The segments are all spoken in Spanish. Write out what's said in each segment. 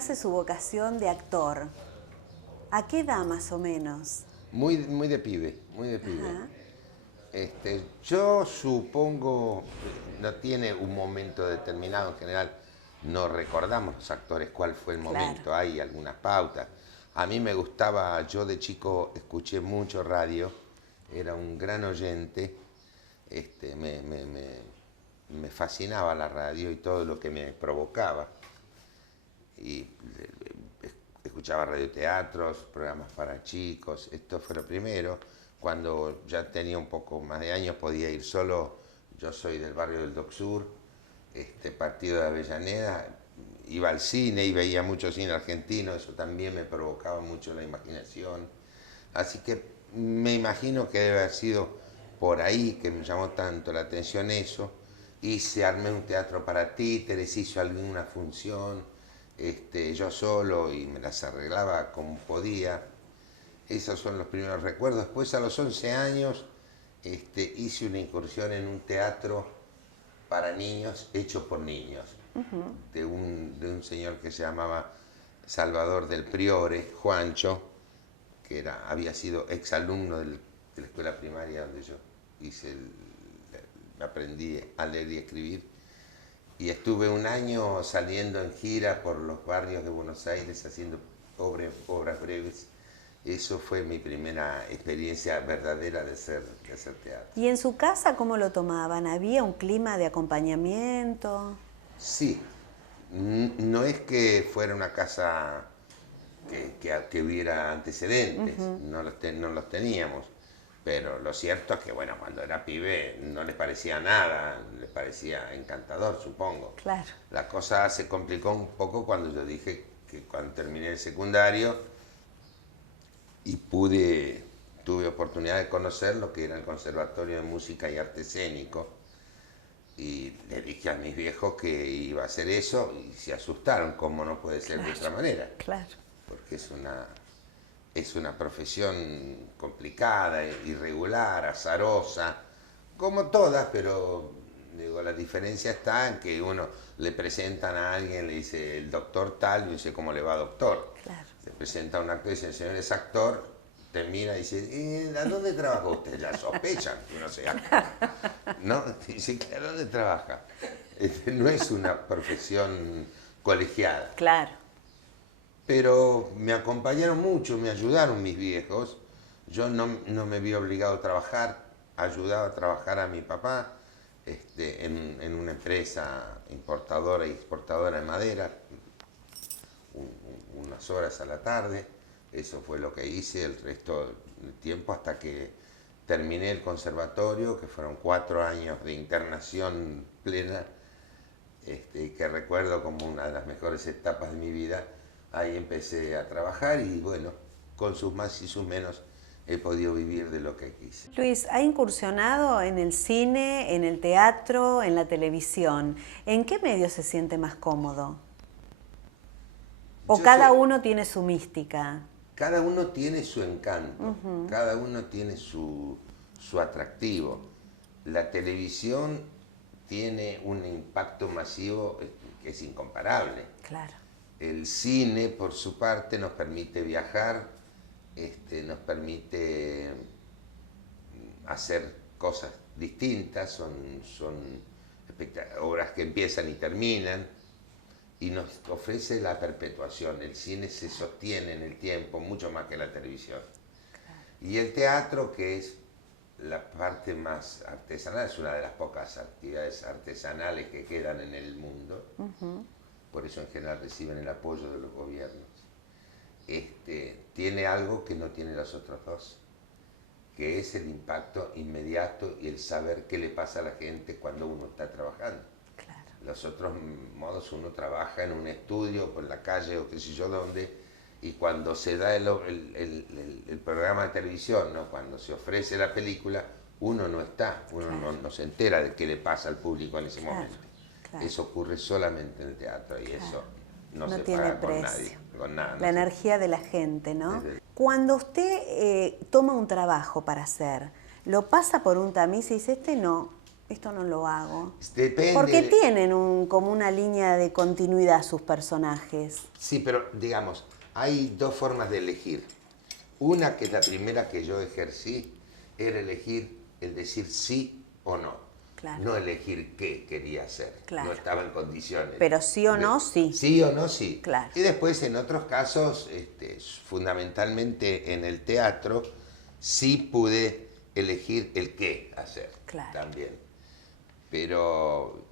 nace su vocación de actor? ¿A qué edad más o menos? Muy de pibe, muy de pibe. Ajá. Yo supongo, no tiene un momento determinado, en general no recordamos los actores cuál fue el Claro. momento, hay algunas pautas. A mí me gustaba, yo de chico escuché mucho radio, era un gran oyente, este, me, me- me- me fascinaba la radio y todo lo que me provocaba. Y escuchaba radioteatros, programas para chicos, esto fue lo primero. Cuando ya tenía un poco más de años podía ir solo, yo soy del barrio del Dock Sur, partido de Avellaneda, iba al cine y veía mucho cine argentino, eso también me provocaba mucho la imaginación. Así que me imagino que debe haber sido por ahí que me llamó tanto la atención eso. Hice, armé un teatro para títeres, hice alguna función, yo solo y me las arreglaba como podía. Esos son los primeros recuerdos. Después a los 11 años hice una incursión en un teatro para niños hecho por niños, de un señor que se llamaba Salvador del Priore, Juancho, que había sido exalumno de la escuela primaria donde yo aprendí a leer y escribir. Y estuve un año saliendo en gira por los barrios de Buenos Aires haciendo obras breves. Eso fue mi primera experiencia verdadera de hacer teatro. ¿Y en su casa cómo lo tomaban? ¿Había un clima de acompañamiento? Sí, no es que fuera una casa que hubiera antecedentes, no los teníamos, pero lo cierto es que, bueno, cuando era pibe no les parecía nada, les parecía encantador, supongo. Claro. La cosa se complicó un poco cuando yo dije que cuando terminé el secundario y tuve oportunidad de conocer lo que era el Conservatorio de Música y Arte Escénico, y le dije a mis viejos que iba a hacer eso y se asustaron, como no puede ser de otra manera, Claro. porque es una profesión complicada, irregular, azarosa, como todas, pero digo, la diferencia está en que uno le presentan a alguien, le dice el doctor tal, y dice ¿cómo le va, doctor? Claro. Se presenta a un actor y dice el señor es actor, te mira y dice ¿a dónde trabaja usted? Ya sospechan que uno sea actor, ¿no? Dice ¿a dónde trabaja? No es una profesión colegiada. Claro. Pero me acompañaron mucho, me ayudaron mis viejos. Yo no me vi obligado a trabajar, ayudaba a trabajar a mi papá en una empresa importadora y exportadora de madera, unas horas a la tarde. Eso fue lo que hice el resto del tiempo hasta que terminé el conservatorio, que fueron 4 años de internación plena, que recuerdo como una de las mejores etapas de mi vida. Ahí empecé a trabajar y bueno, con sus más y sus menos he podido vivir de lo que quise. Luis, ¿ha incursionado en el cine, en el teatro, en la televisión? ¿En qué medio se siente más cómodo? ¿O Yo cada soy- uno tiene su mística? Cada uno tiene su encanto, cada uno tiene su atractivo. La televisión tiene un impacto masivo que es incomparable. Claro. El cine, por su parte, nos permite viajar, nos permite hacer cosas distintas, son obras que empiezan y terminan, y nos ofrece la perpetuación. El cine se sostiene en el tiempo mucho más que la televisión. Y el teatro, que es la parte más artesanal, es una de las pocas actividades artesanales que quedan en el mundo. Por eso en general reciben el apoyo de los gobiernos. Tiene algo que no tienen los otros dos, que es el impacto inmediato y el saber qué le pasa a la gente cuando uno está trabajando. Claro. Los otros modos uno trabaja en un estudio, por la calle o qué sé yo dónde, y cuando se da el programa de televisión, ¿no? Cuando se ofrece la película, uno no está, uno Claro. no se entera de qué le pasa al público en ese Claro, momento. claro. Eso ocurre solamente en el teatro y eso no No se tiene paga con precio. nadie, con nada. La energía de la gente, ¿no? Desde- Cuando usted toma un trabajo para hacer, lo pasa por un tamiz y dice, este no, esto no lo hago. Depende. Porque tienen como una línea de continuidad sus personajes. Sí, pero digamos, hay dos formas de elegir. Una, que es la primera que yo ejercí, era elegir el decir sí o no. Claro. No elegir qué quería hacer. Claro. No estaba en condiciones. Pero sí o no, sí. Sí o no, sí. Claro. Y después, en otros casos, fundamentalmente en el teatro, sí pude elegir el qué hacer. Claro. También. Pero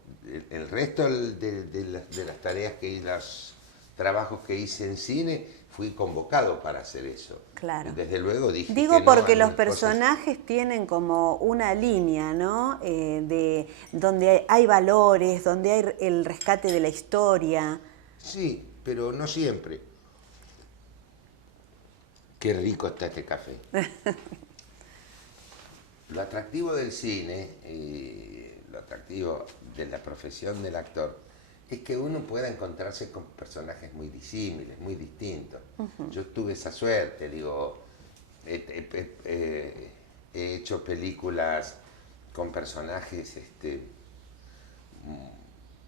el resto de las tareas los trabajos que hice en cine, fui convocado para hacer eso. Claro. Desde luego dije Digo que no porque a los mil personajes tienen como una línea, ¿no? De donde hay valores, donde hay el rescate de la historia. Sí, pero no siempre. Qué rico está este café. Lo atractivo del cine y lo atractivo de la profesión del actor es que uno pueda encontrarse con personajes muy disímiles, muy distintos. Yo tuve esa suerte, digo, he hecho películas con personajes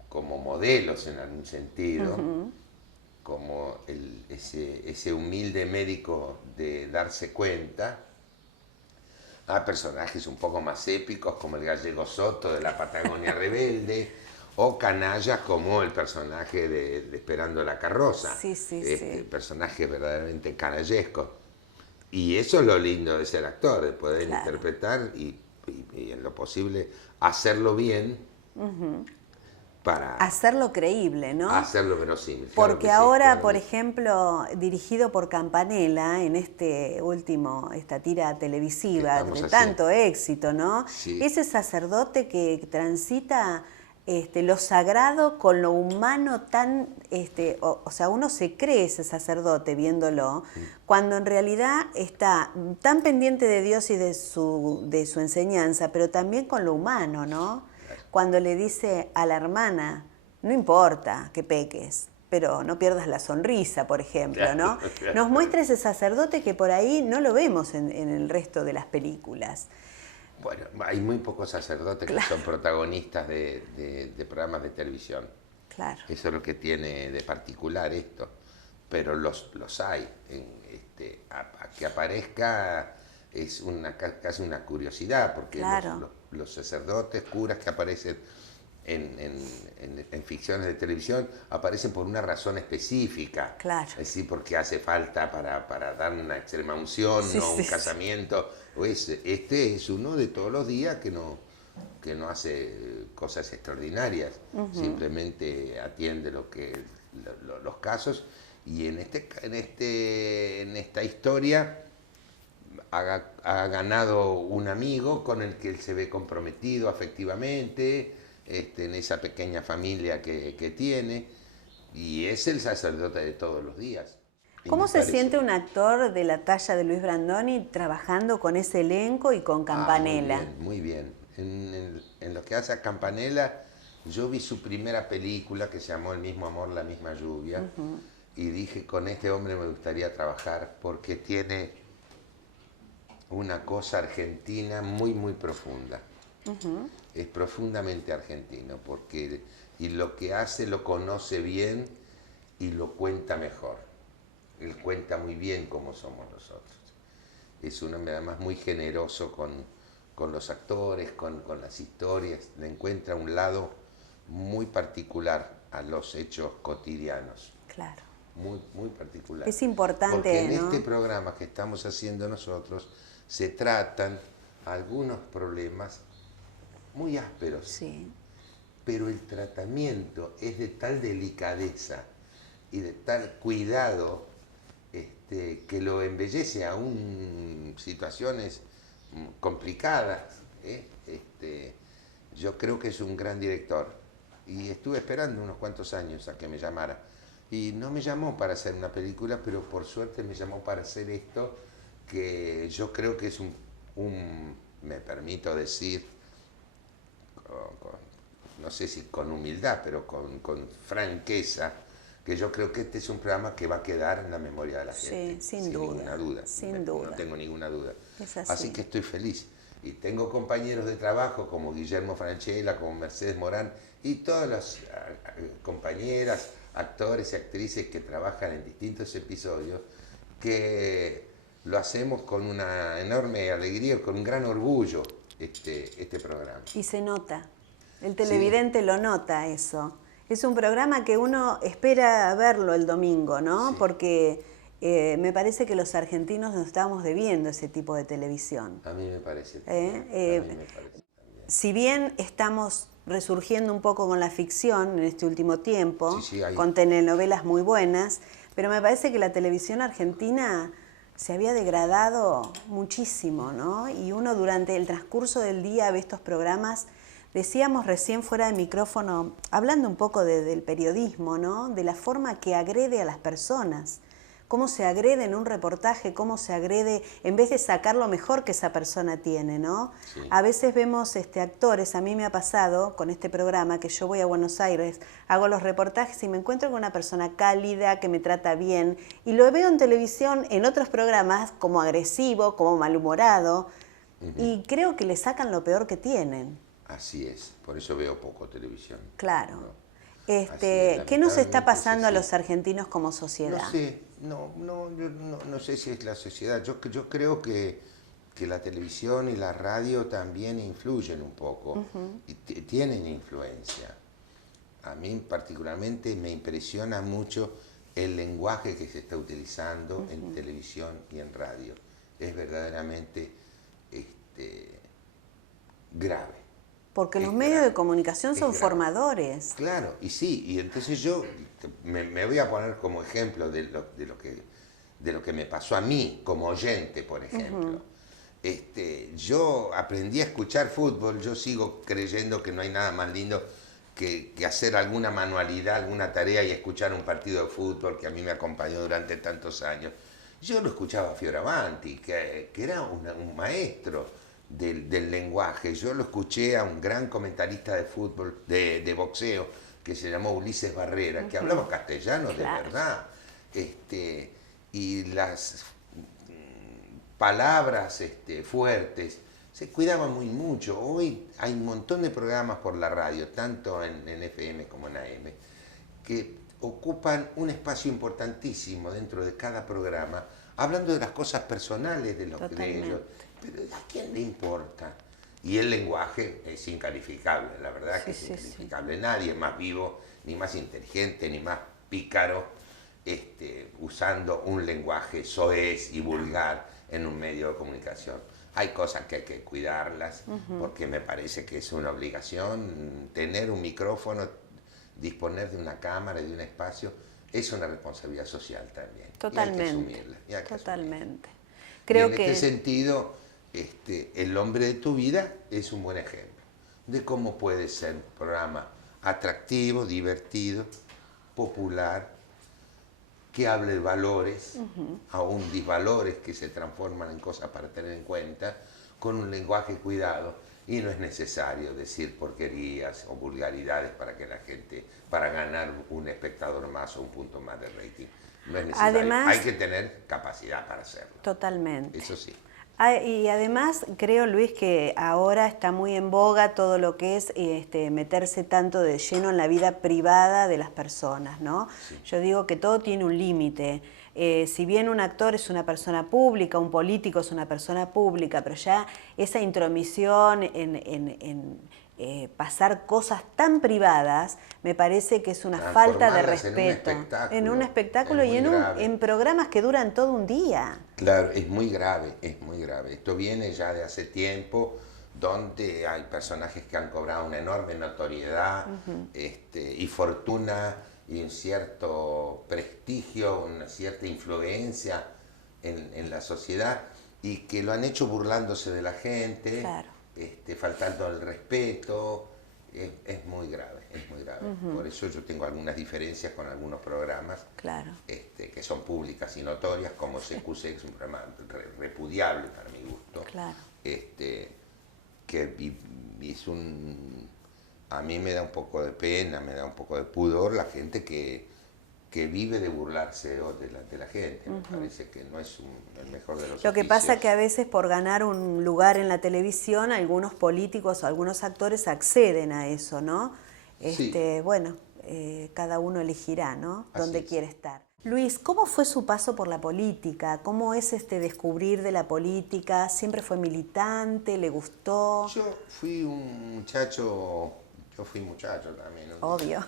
como modelos en algún sentido, como ese humilde médico de Darse Cuenta, a personajes un poco más épicos como el gallego Soto de la Patagonia Rebelde, o canallas como el personaje de Esperando la Carroza. Sí, sí, sí. Personajes verdaderamente canallescos. Y eso es lo lindo de ser actor, de poder interpretar y en lo posible hacerlo bien para hacerlo creíble, ¿no? hacerlo verosímil. Porque claro ahora, sí, por ejemplo, dirigido por Campanella, en esta tira televisiva de tanto éxito, ¿no? Sí. Ese sacerdote que transita lo sagrado con lo humano tan, o sea, uno se cree ese sacerdote viéndolo, cuando en realidad está tan pendiente de Dios y de su enseñanza, pero también con lo humano, ¿no? Cuando le dice a la hermana, no importa que peques, pero no pierdas la sonrisa, por ejemplo, ¿no? Nos muestra ese sacerdote que por ahí no lo vemos en el resto de las películas. Bueno, hay muy pocos sacerdotes que son protagonistas de programas de televisión. Claro. Eso es lo que tiene de particular esto. Pero los hay. A que aparezca es casi una curiosidad, porque los sacerdotes, curas que aparecen en ficciones de televisión aparecen por una razón específica. Claro. Es decir, porque hace falta para dar una extrema unción, o un casamiento. Este es uno de todos los días que no hace cosas extraordinarias, simplemente atiende los casos, y en esta historia ha ganado un amigo con el que él se ve comprometido afectivamente, en esa pequeña familia que tiene, y es el sacerdote de todos los días. ¿Cómo se siente un actor de la talla de Luis Brandoni trabajando con ese elenco y con Campanella? Muy bien, muy bien. En lo que hace a Campanella, yo vi su primera película que se llamó El mismo amor, la misma lluvia, y dije, con este hombre me gustaría trabajar porque tiene una cosa argentina muy, muy profunda. Es profundamente argentino, y lo que hace lo conoce bien y lo cuenta mejor. Él cuenta muy bien cómo somos nosotros. Es un hombre además muy generoso con los actores, con las historias. Le encuentra un lado muy particular a los hechos cotidianos. Claro. Muy, muy particular. Es importante, porque en ¿no? este programa que estamos haciendo nosotros se tratan algunos problemas muy ásperos. Sí. Pero el tratamiento es de tal delicadeza y de tal cuidado que lo embellece aún situaciones complicadas. Yo creo que es un gran director y estuve esperando unos cuantos años a que me llamara. Y no me llamó para hacer una película, pero por suerte me llamó para hacer esto, que yo creo que es me permito decir, no sé si con humildad, pero con franqueza, que yo creo que este es un programa que va a quedar en la memoria de la gente. Sí, sin duda. Ninguna duda. Sin duda. No tengo ninguna duda. Es así. Así que estoy feliz. Y tengo compañeros de trabajo como Guillermo Franchella, como Mercedes Morán y todas las compañeras, actores y actrices que trabajan en distintos episodios, que lo hacemos con una enorme alegría, con un gran orgullo este programa. Y se nota, el Sí, televidente lo nota eso. Es un programa que uno espera verlo el domingo, ¿no? sí, Porque me parece que los argentinos nos estamos debiendo ese tipo de televisión. a mí me parece ¿Eh? también, a mí me parece también. Si bien estamos resurgiendo un poco con la ficción en este último Sí, tiempo, sí, hay, con telenovelas muy buenas, pero me parece que la televisión argentina se había degradado muchísimo, ¿no? Y uno durante el transcurso del día ve estos programas, decíamos recién fuera de micrófono, hablando un poco del periodismo, ¿no? De la forma que agrede a las personas. Cómo se agrede en un reportaje, cómo se agrede, en vez de sacar lo mejor que esa persona tiene, ¿no? sí, A veces vemos actores, a mí me ha pasado con este programa, que yo voy a Buenos Aires, hago los reportajes y me encuentro con una persona cálida, que me trata bien, y lo veo en televisión, en otros programas, como agresivo, como malhumorado, y creo que le sacan lo peor que tienen. así es, por eso veo poco televisión. Claro. ¿No? Así es, ¿Qué nos está lamentablemente es pasando a así. los argentinos como No sociedad? sé, yo no sé si es la sociedad. Yo creo que la televisión y la radio también influyen un poco y tienen influencia. A mí particularmente me impresiona mucho el lenguaje que se está utilizando en televisión y en radio. Es verdaderamente grave. Porque los Es medios grave, de comunicación es son grave. formadores. Claro, y sí, y entonces yo me voy a poner como ejemplo de lo que me pasó a mí como oyente, por ejemplo. Yo aprendí a escuchar fútbol, yo sigo creyendo que no hay nada más lindo que hacer alguna manualidad, alguna tarea y escuchar un partido de fútbol que a mí me acompañó durante tantos años. Yo lo escuchaba a Fioravanti, que era un maestro del lenguaje. Yo lo escuché a un gran comentarista de fútbol, de boxeo, que se llamó Ulises Barrera, que hablaba castellano de Claro. verdad. Y las palabras fuertes se cuidaban muy mucho. Hoy hay un montón de programas por la radio, tanto en FM como en AM, que ocupan un espacio importantísimo dentro de cada programa, hablando de las cosas personales de ellos. Pero ¿a quién le importa? Y el lenguaje es incalificable, la verdad que es incalificable. Nadie es más vivo, ni más inteligente, ni más pícaro, usando un lenguaje soez y vulgar en un medio de comunicación. Hay cosas que hay que cuidarlas, porque me parece que es una obligación tener un micrófono, disponer de una cámara y de un espacio, es una responsabilidad social también. Totalmente. Y hay que asumirla. Totalmente. Y Creo en que este sentido, El hombre de tu vida es un buen ejemplo de cómo puede ser un programa atractivo, divertido, popular, que hable de valores, aún disvalores que se transforman en cosas para tener en cuenta, con un lenguaje cuidado, y no es necesario decir porquerías o vulgaridades para que la gente, para ganar un espectador más o un punto más de rating. No es necesario. además, Hay que tener capacidad para hacerlo. totalmente. Eso sí. Y además creo, Luis, que ahora está muy en boga todo lo que es meterse tanto de lleno en la vida privada de las personas, ¿no? Sí. Yo digo que todo tiene un límite. Si bien un actor es una persona pública, un político es una persona pública, pero ya esa intromisión en pasar cosas tan privadas, me parece que es una falta de respeto. En un espectáculo y en programas que duran todo un día. Claro, es muy grave, es muy grave. Esto viene ya de hace tiempo, donde hay personajes que han cobrado una enorme notoriedad y fortuna y un cierto prestigio, una cierta influencia en la sociedad, y que lo han hecho burlándose de la gente. Claro. Faltando el respeto, es muy grave, es muy grave. Por eso yo tengo algunas diferencias con algunos programas Claro. Que son públicas y notorias, como CQC, que es un programa repudiable para mi gusto. Claro. A mí me da un poco de pena, me da un poco de pudor la gente que que vive de burlarse de la gente. Me parece que no es el mejor de los Lo que oficios. pasa que a veces por ganar un lugar en la televisión, algunos políticos o algunos actores acceden a eso, ¿no? Sí. Bueno, cada uno elegirá, ¿no? Así Dónde es. quiere estar. Luis, ¿cómo fue su paso por la política? ¿Cómo es descubrir de la política? ¿Siempre fue militante? ¿Le gustó? Yo fui un muchacho, también, ¿no? Obvio.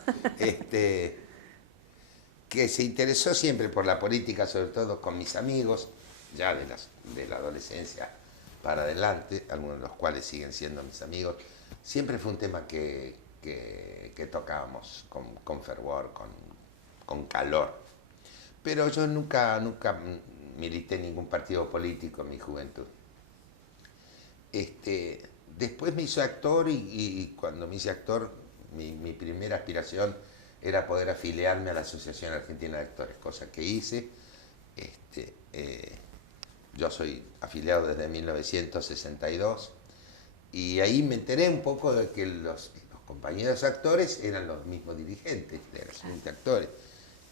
Que se interesó siempre por la política, sobre todo con mis amigos, ya de la adolescencia para adelante, algunos de los cuales siguen siendo mis amigos. Siempre fue un tema que tocábamos con fervor, con calor. Pero yo nunca milité en ningún partido político en mi juventud. Después me hice actor y cuando me hice actor, mi primera aspiración era poder afiliarme a la Asociación Argentina de Actores, cosa que hice. Yo soy afiliado desde 1962 y ahí me enteré un poco de que los compañeros actores eran los mismos dirigentes de la Asociación de Actores.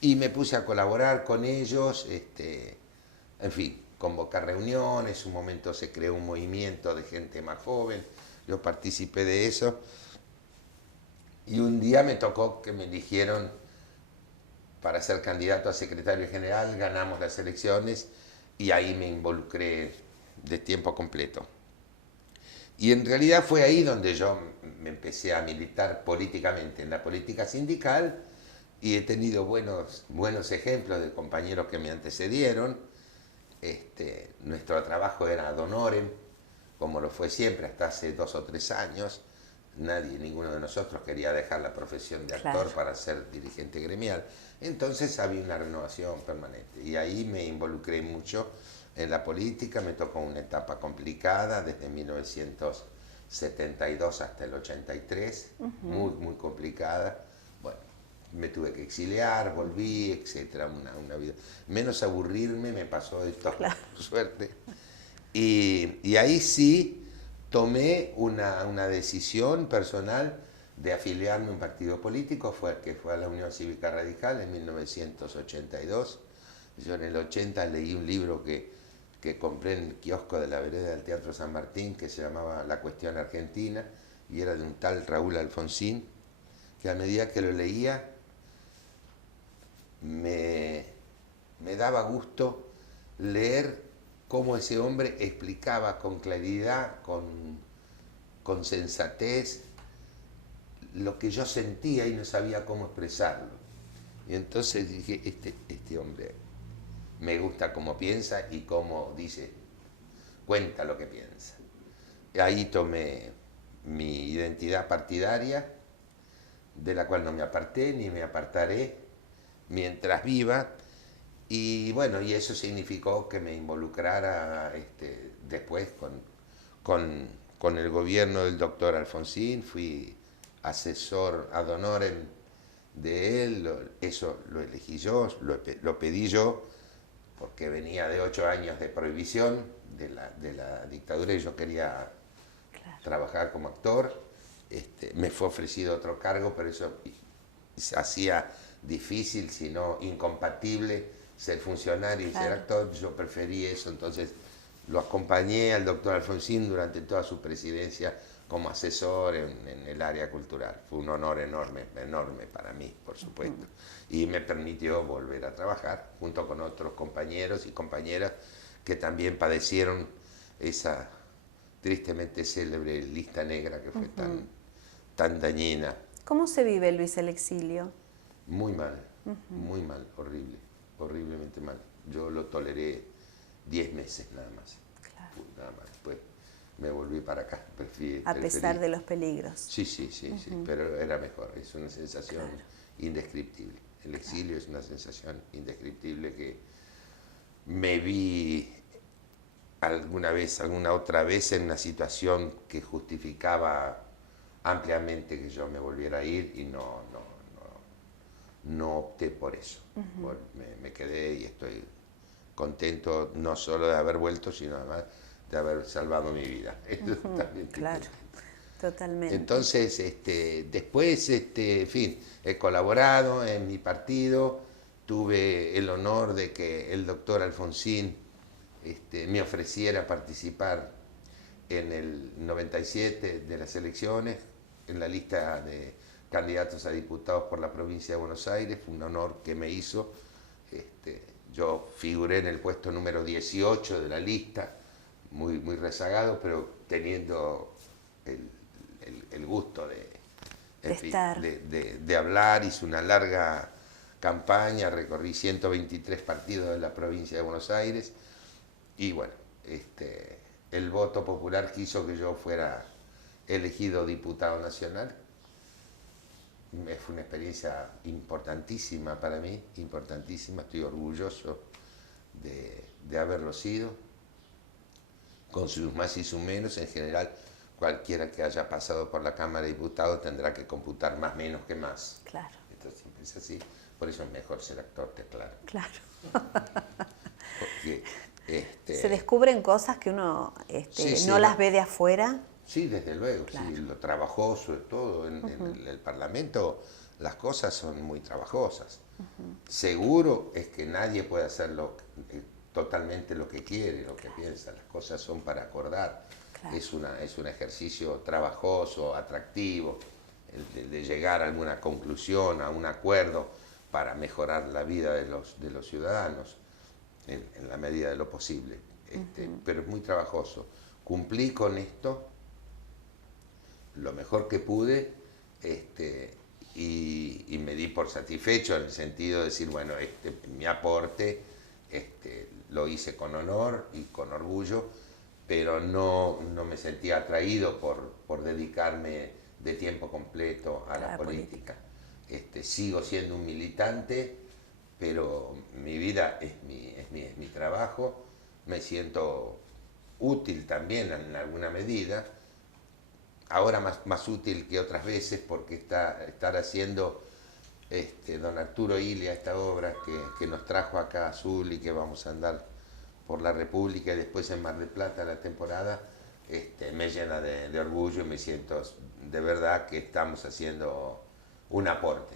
Y me puse a colaborar con ellos, en fin, convocar reuniones, un momento se creó un movimiento de gente más joven, yo participé de eso, y un día me tocó que me eligieron para ser candidato a secretario general, ganamos las elecciones, y ahí me involucré de tiempo completo. Y en realidad fue ahí donde yo me empecé a militar políticamente, en la política sindical, y he tenido buenos ejemplos de compañeros que me antecedieron. Nuestro trabajo era ad honorem, como lo fue siempre hasta hace 2 o 3 años. Ninguno de nosotros quería dejar la profesión de actor para ser dirigente gremial. Entonces había una renovación permanente y ahí me involucré mucho en la política. Me tocó una etapa complicada desde 1972 hasta el 83, muy complicada. Bueno, me tuve que exiliar, volví, etcétera, una vida. Menos aburrirme me pasó esto, por suerte. Y ahí sí tomé una decisión personal de afiliarme a un partido político, que fue a la Unión Cívica Radical en 1982. Yo en el 80 leí un libro que compré en el kiosco de la vereda del Teatro San Martín, que se llamaba La Cuestión Argentina, y era de un tal Raúl Alfonsín, que a medida que lo leía me daba gusto leer cómo ese hombre explicaba con claridad, con sensatez, lo que yo sentía y no sabía cómo expresarlo. Y entonces dije, este hombre me gusta cómo piensa y cómo cuenta lo que piensa. Y ahí tomé mi identidad partidaria, de la cual no me aparté ni me apartaré mientras viva. Y bueno, y eso significó que me involucrara después con el gobierno del doctor Alfonsín. Fui asesor ad honorem de él, eso lo elegí yo, lo pedí yo, porque venía de 8 años de prohibición de la dictadura y yo quería trabajar como actor. Me fue ofrecido otro cargo, pero eso se hacía difícil, sino incompatible, ser funcionario y ser actor. Yo preferí eso, entonces lo acompañé al doctor Alfonsín durante toda su presidencia como asesor en el área cultural. Fue un honor enorme para mí, por supuesto. Y me permitió volver a trabajar junto con otros compañeros y compañeras que también padecieron esa tristemente célebre lista negra que fue tan dañina. ¿Cómo se vive, Luis, el exilio? Muy mal, horriblemente mal. Yo lo toleré 10 meses nada más. Nada más. Después me volví para acá. A pesar de los peligros. Sí, pero era mejor. Es una sensación indescriptible. El exilio es una sensación indescriptible que me vi alguna otra vez en una situación que justificaba ampliamente que yo me volviera a ir y no opté por eso. Me quedé y estoy contento no solo de haber vuelto, sino además de haber salvado mi vida. Claro, totalmente. Entonces, después, en fin, he colaborado en mi partido, tuve el honor de que el doctor Alfonsín me ofreciera participar en el 97 de las elecciones, en la lista de candidatos a diputados por la provincia de Buenos Aires. Fue un honor que me hizo. Yo figuré en el puesto número 18 de la lista, muy rezagado, pero teniendo el gusto de hablar. Hice una larga campaña, recorrí 123 partidos de la provincia de Buenos Aires y bueno, el voto popular quiso que yo fuera elegido diputado nacional. Fue una experiencia importantísima para mí, importantísima. Estoy orgulloso de haberlo sido, con sus más y sus menos. En general, cualquiera que haya pasado por la Cámara de Diputados tendrá que computar más menos que más. Claro. Esto siempre es así. Por eso es mejor ser actor teatral. Claro. Porque, se descubren cosas que uno no las ve de afuera. Sí, desde luego, claro. Sí, lo trabajoso, todo en el Parlamento, las cosas son muy trabajosas. Seguro es que nadie puede hacer totalmente lo que quiere, lo que piensa. Las cosas son para acordar. Claro. Es un ejercicio trabajoso, atractivo, el de llegar a alguna conclusión, a un acuerdo para mejorar la vida de los ciudadanos en la medida de lo posible. Pero es muy trabajoso. Cumplí con esto lo mejor que pude y me di por satisfecho en el sentido de decir, bueno, mi aporte lo hice con honor y con orgullo, pero no me sentía atraído por dedicarme de tiempo completo a la política. Sigo siendo un militante, pero mi vida es mi trabajo. Me siento útil también en alguna medida. Ahora más útil que otras veces, porque estar haciendo don Arturo Illia, esta obra que nos trajo acá a Azul y que vamos a andar por la República y después en Mar del Plata la temporada, me llena de orgullo y me siento de verdad que estamos haciendo un aporte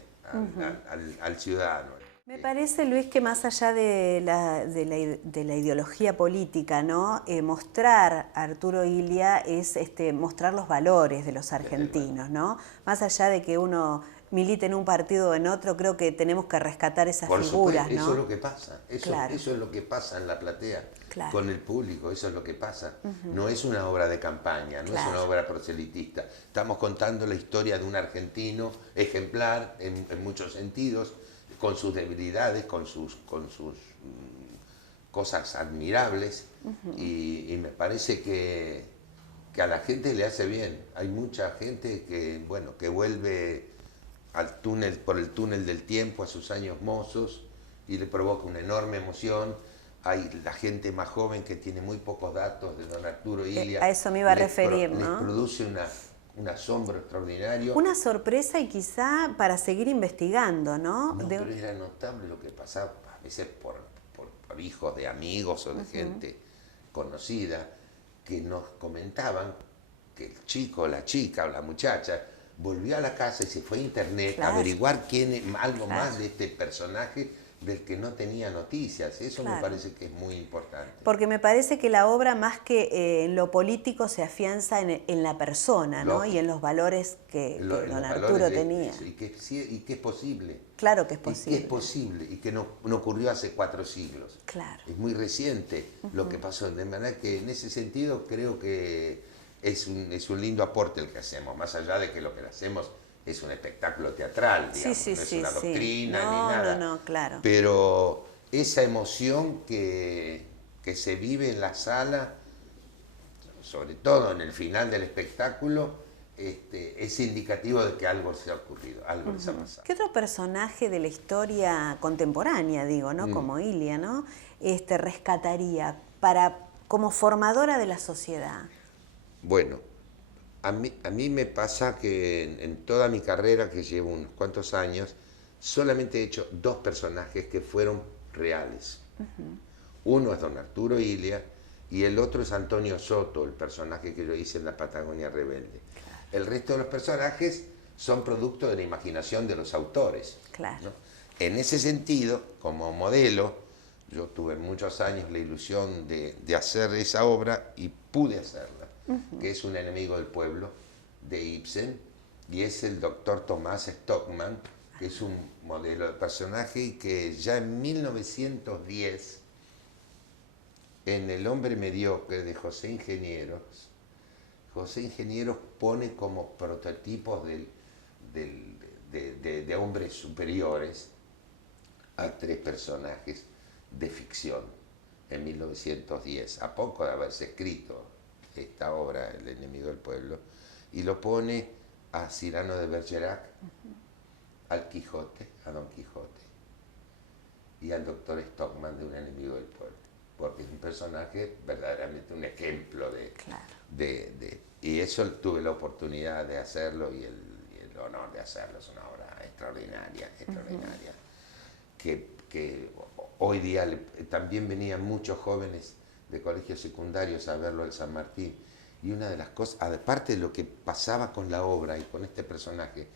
al ciudadano. Me parece, Luis, que más allá de la ideología política, ¿no? Mostrar a Arturo Illia es mostrar los valores de los argentinos, ¿no? Más allá de que uno milite en un partido o en otro, creo que tenemos que rescatar esas figuras, ¿no? Eso es lo que pasa, claro. Eso es lo que pasa en la platea, claro. Con el público, eso es lo que pasa. No es una obra de campaña, no es una obra proselitista. Estamos contando la historia de un argentino ejemplar en muchos sentidos, con sus debilidades, con sus cosas admirables, y me parece que a la gente le hace bien. Hay mucha gente que vuelve por el túnel del tiempo a sus años mozos y le provoca una enorme emoción. Hay la gente más joven que tiene muy pocos datos de don Arturo Illia. A eso me iba a referir, ¿no? Les produce un asombro extraordinario. Una sorpresa y quizá para seguir investigando, ¿no? Pero era notable lo que pasaba, a veces por hijos de amigos o de gente conocida, que nos comentaban que el chico, la chica o la muchacha volvió a la casa y se fue a internet a averiguar algo más de este personaje del que no tenía noticias. Eso me parece que es muy importante. Porque me parece que la obra, más que en lo político, se afianza en la persona, ¿no? Y en los valores que don Arturo tenía. Y que es posible. Claro que es posible. Y que es posible, y que no ocurrió hace 4 siglos. Claro. Es muy reciente lo que pasó. De manera que en ese sentido creo que es un lindo aporte el que hacemos, más allá de que lo que hacemos es un espectáculo teatral, digamos, no es una doctrina ni nada. No, claro. Pero esa emoción que se vive en la sala, sobre todo en el final del espectáculo, es indicativo de que algo se ha ocurrido, algo les ha pasado. ¿Qué otro personaje de la historia contemporánea, digo, ¿no? Como Illia, ¿no? Rescataría como formadora de la sociedad? Bueno, a mí me pasa que en toda mi carrera, que llevo unos cuantos años, solamente he hecho 2 personajes que fueron reales. Uno es don Arturo Illia y el otro es Antonio Soto, el personaje que yo hice en la Patagonia Rebelde. El resto de los personajes son producto de la imaginación de los autores. Claro. ¿No? En ese sentido, como modelo, yo tuve muchos años la ilusión de hacer esa obra y pude hacerla, que es Un enemigo del pueblo, de Ibsen, y es el doctor Tomás Stockmann, que es un modelo de personaje y que ya en 1910, en El hombre mediocre de José Ingenieros pone como prototipos de hombres superiores a 3 personajes de ficción en 1910, a poco de haberse escrito esta obra, El enemigo del pueblo, y lo pone a Cyrano de Bergerac, al Quijote, a Don Quijote, y al doctor Stockmann de Un enemigo del pueblo, porque es un personaje verdaderamente un ejemplo y eso tuve la oportunidad de hacerlo y el honor de hacerlo. Es una obra extraordinaria, extraordinaria, que hoy día también venían muchos jóvenes de colegios secundarios a verlo en San Martín, y una de las cosas, aparte de lo que pasaba con la obra y con este personaje,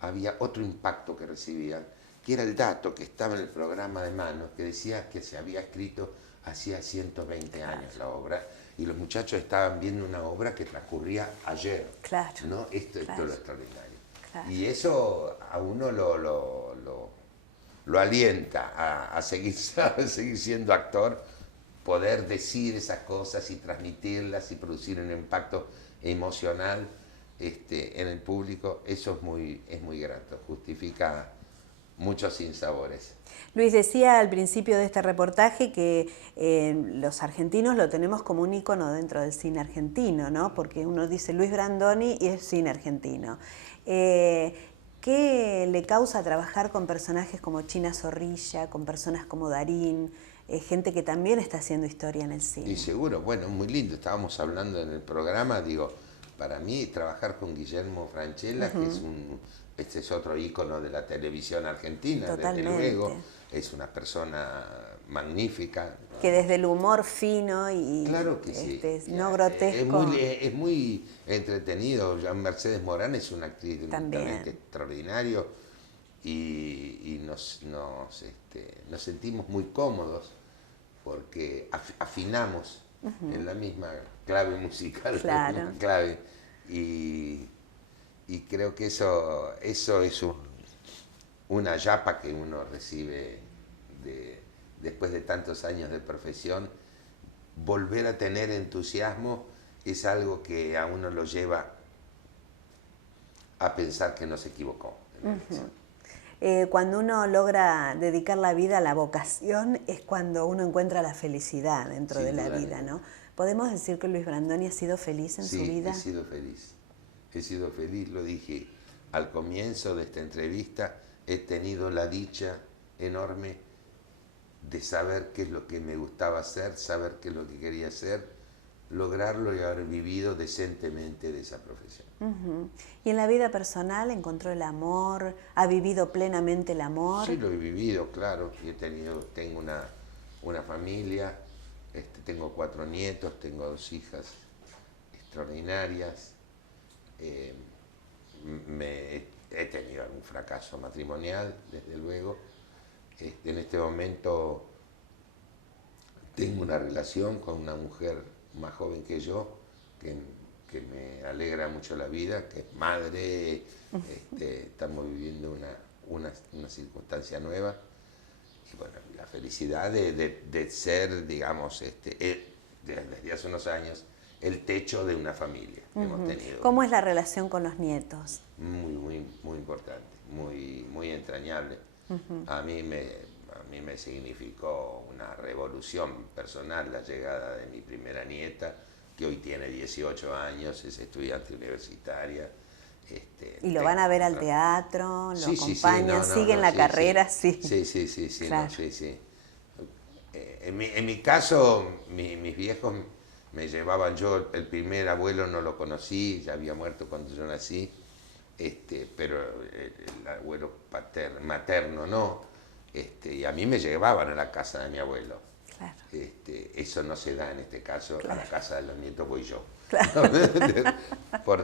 había otro impacto que recibían, que era el dato que estaba en el programa de Manos, que decía que se había escrito hacía 120 años la obra, y los muchachos estaban viendo una obra que transcurría ayer. Claro. ¿No? Esto es lo extraordinario. Claro. Y eso a uno lo alienta a seguir siendo actor, poder decir esas cosas y transmitirlas y producir un impacto emocional en el público. Eso es muy grato, justifica muchos sinsabores. Luis decía al principio de este reportaje que los argentinos lo tenemos como un ícono dentro del cine argentino, ¿no? Porque uno dice Luis Brandoni y es cine argentino. ¿Qué le causa trabajar con personajes como China Zorrilla, con personas como Darín, gente que también está haciendo historia en el cine? Y seguro, bueno, muy lindo. Estábamos hablando en el programa, digo, para mí trabajar con Guillermo Francella, que este es otro ícono de la televisión argentina, Totalmente. Desde luego, es una persona magnífica. Que desde el humor fino y claro que sí. No grotesco. Es muy entretenido. Ya Mercedes Morán es una actriz de un talento extraordinario y nos sentimos muy cómodos porque afinamos en la misma clave musical, claro. la misma clave, y creo que eso es una yapa que uno recibe después de tantos años de profesión. Volver a tener entusiasmo es algo que a uno lo lleva a pensar que no se equivocó. Cuando uno logra dedicar la vida a la vocación es cuando uno encuentra la felicidad dentro de la vida, ¿no? ¿Podemos decir que Luis Brandoni ha sido feliz en su vida? Sí, he sido feliz, lo dije al comienzo de esta entrevista. He tenido la dicha enorme de saber qué es lo que me gustaba hacer, saber qué es lo que quería hacer, lograrlo y haber vivido decentemente de esa profesión. ¿Y en la vida personal encontró el amor? ¿Ha vivido plenamente el amor? Sí, lo he vivido, claro. Tengo una familia, tengo 4 nietos, tengo 2 hijas extraordinarias. He tenido algún fracaso matrimonial, desde luego. En este momento tengo una relación con una mujer más joven que yo, que me alegra mucho la vida, que es madre. Estamos viviendo una circunstancia nueva. Y bueno, la felicidad de ser, digamos, desde hace unos años, el techo de una familia que hemos tenido. ¿Cómo es la relación con los nietos? Muy importante, muy entrañable. A mí me significó una revolución personal la llegada de mi primera nieta, que hoy tiene 18 años, es estudiante universitaria. ¿Y lo van a ver al teatro? ¿Lo acompañan? Sí, ¿Siguen la carrera? Sí. Claro. En mi caso, mis viejos me llevaban. Yo el primer abuelo no lo conocí, ya había muerto cuando yo nací, pero el abuelo materno no, y a mí me llevaban a la casa de mi abuelo. Claro. Eso no se da en este caso. Claro. A la casa de los nietos voy yo. Claro.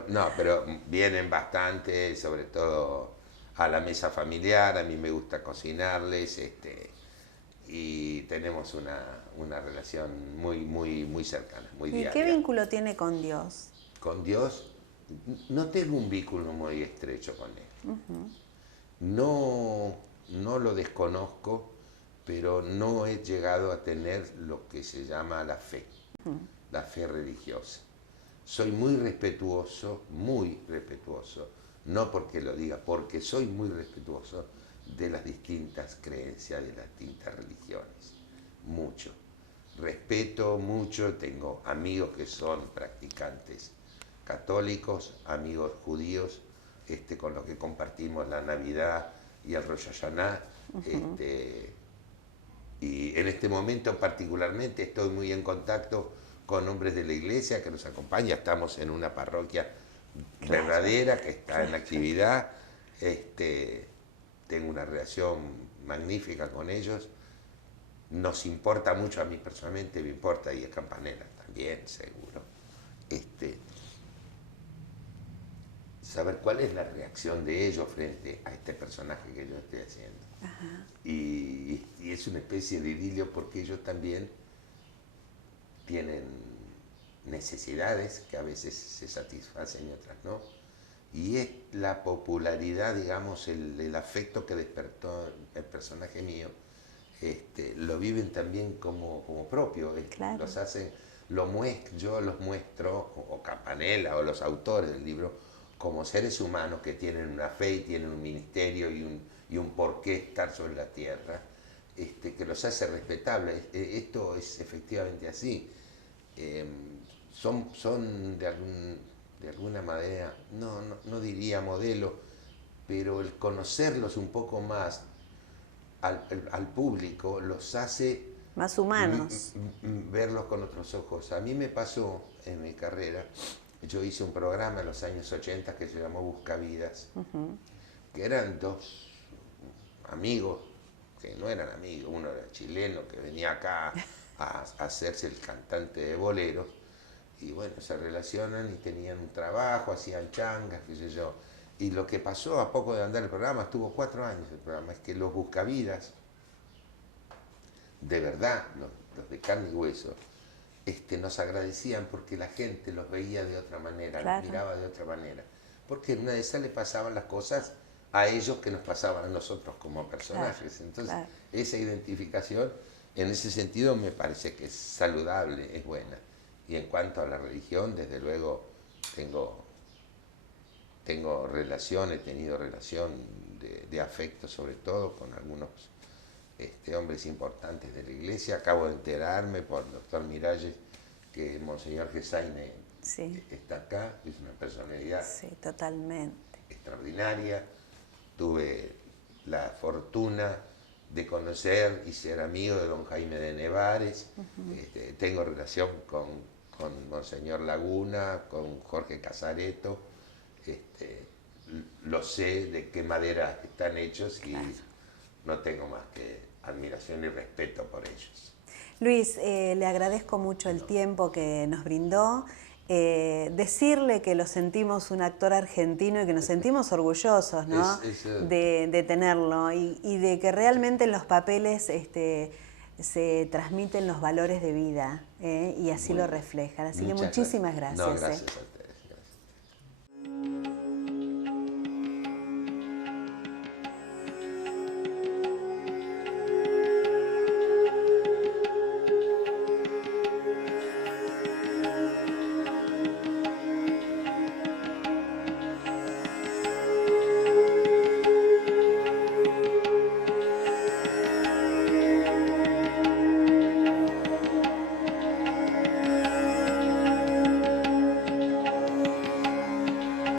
No, pero vienen bastante, sobre todo a la mesa familiar, a mí me gusta cocinarles, y tenemos una relación muy cercana, muy ¿Y diaria. qué vínculo tiene con Dios? Con Dios no tengo un vínculo muy estrecho con Él. No lo desconozco, pero no he llegado a tener lo que se llama la fe religiosa. Soy muy respetuoso, no porque lo diga, porque soy muy respetuoso de las distintas creencias, de las distintas religiones. Mucho. Respeto mucho, tengo amigos que son practicantes católicos, amigos judíos, con los que compartimos la Navidad y el Rosh Hashanah. Y en este momento particularmente estoy muy en contacto con hombres de la iglesia que nos acompañan. Estamos en una parroquia verdadera que está en actividad. Tengo una relación magnífica con ellos. Nos importa mucho, a mí personalmente me importa, y a Campanella también, seguro, saber cuál es la reacción de ellos frente a este personaje que yo estoy haciendo. Y es una especie de idilio porque ellos también tienen necesidades que a veces se satisfacen y otras no. Y es la popularidad, digamos, el afecto que despertó el personaje mío, lo viven también como propio. Claro. Los hacen, yo los muestro, o Campanella, o los autores del libro, como seres humanos que tienen una fe y tienen un ministerio y un porqué estar sobre la tierra, que los hace respetables. Esto es efectivamente así. Son de alguna manera, no diría modelo, pero el conocerlos un poco más al público los hace más humanos, verlos con otros ojos. A mí me pasó en mi carrera, yo hice un programa en los años 80 que se llamó Buscavidas, que eran dos amigos, que no eran amigos, uno era chileno que venía acá a hacerse el cantante de boleros, y bueno, se relacionan y tenían un trabajo, hacían changas, qué sé yo. Y lo que pasó a poco de andar el programa, estuvo 4 años el programa, es que los Buscavidas, de verdad, los de carne y hueso, nos agradecían porque la gente los veía de otra manera, claro, los miraba de otra manera. Porque en una de esas le pasaban las cosas a ellos que nos pasaban a nosotros como personajes. Claro, entonces, claro, esa identificación, en ese sentido, me parece que es saludable, es buena. Y en cuanto a la religión, desde luego, tengo relación, he tenido relación de afecto, sobre todo, con algunos hombres importantes de la iglesia. Acabo de enterarme por el doctor Miralles que Monseñor Gesaine está acá, es una personalidad totalmente extraordinaria. Tuve la fortuna de conocer y ser amigo de don Jaime de Nevares. Tengo relación con Monseñor Laguna, con Jorge Casareto. Lo sé de qué madera están hechos y claro, no tengo más que admiración y respeto por ellos. Luis, le agradezco mucho el tiempo que nos brindó. Decirle que lo sentimos un actor argentino y que nos sentimos orgullosos, ¿no? de tenerlo y de que realmente en los papeles se transmiten los valores de vida y así lo reflejan. Así que muchísimas gracias. No, gracias a ti.